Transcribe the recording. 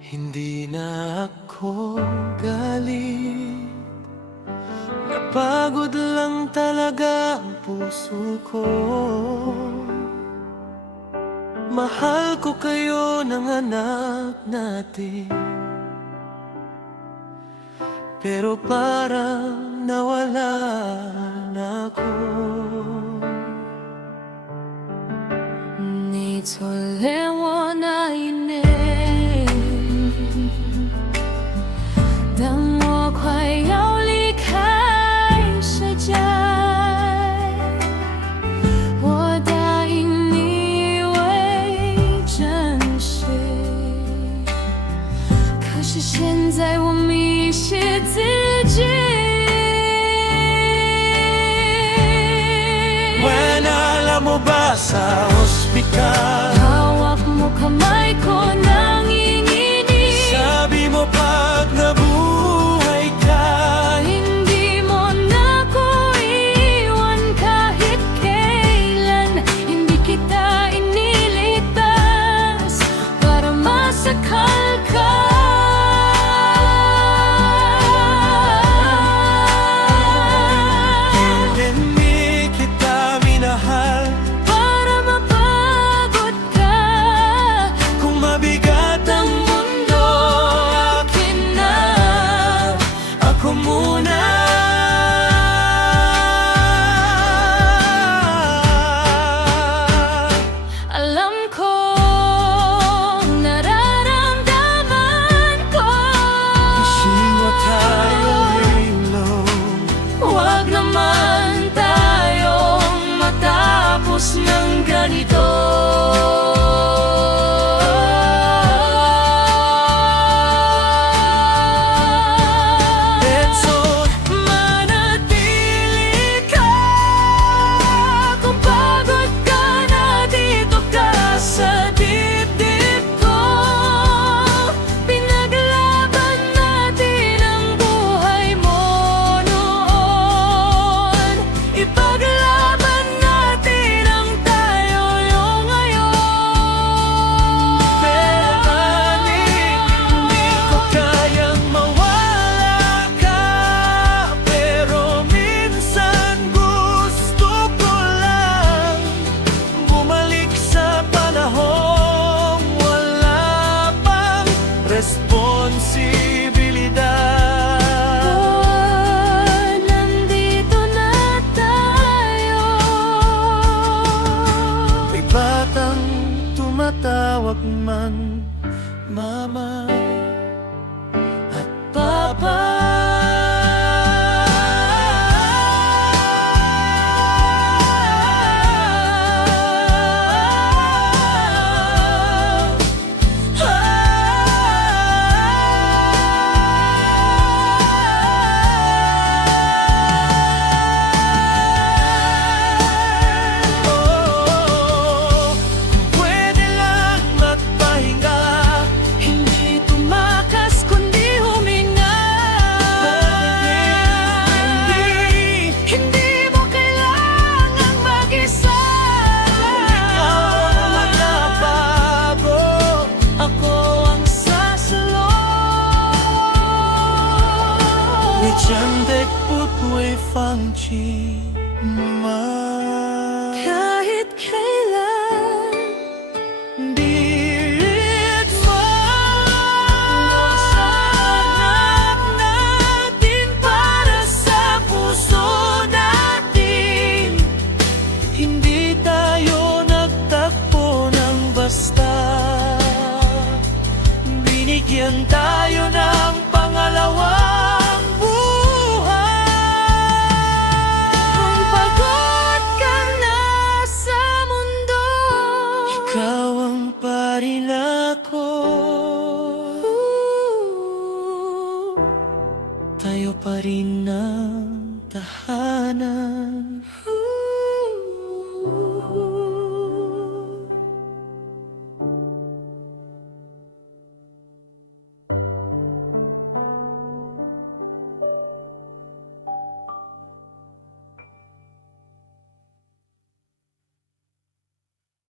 Hindi na ako galit, napagod lang talaga ang puso ko. Mahal ko kayo ng anak natin, pero parang nawala na ako. 你错恋我那一年，当我快要离开世界，我答应你为真实，可是现在我迷失自己。 When alam mo ba sa ospital, Hawak mo kamay ko nanginginig. sabi mo pag nabuhay ka, Hindi mo na ko iwan kahit kailan. Hindi kita iniligtas para masakal ka. hindi kita minahal. Para mapagod ka. Kung mabigat ang mundo, akin na, ako muna. Alam ko, nararamdaman ko. Isiwa tayo ilong, Huwag naman tayong matapos ng ganito. Benson, Manatili ka. Kung pagod ka na, dito ka sa dibdib ko. Pinaglaban natin ang buhay mo noon. Ipaglaban natin ang tayo yung ngayon. pero aning hindi ko kayang mawala ka. Pero minsan gusto ko lang bumalik sa panahong wala pang responsibilidad. Nandito na tayo. May batang tumatawag man, Mama at Papa. Pwede lang magpahinga, Hindi tumakas kundi huminga. Hindi mo kailangang mag-isa. ikaw ang magbabago, Ako ang sasalo. 你真的不会放弃吗？ Kahit kailan Pilit mo sa anak natin, para sa puso natin. Hindi tayo nagtakbo ng basta, binigyan tayo ng pangalawang buhay. kung pagod ka na sa mundo. Ikaw ang parin ako, tayo pa rin ang tahanan.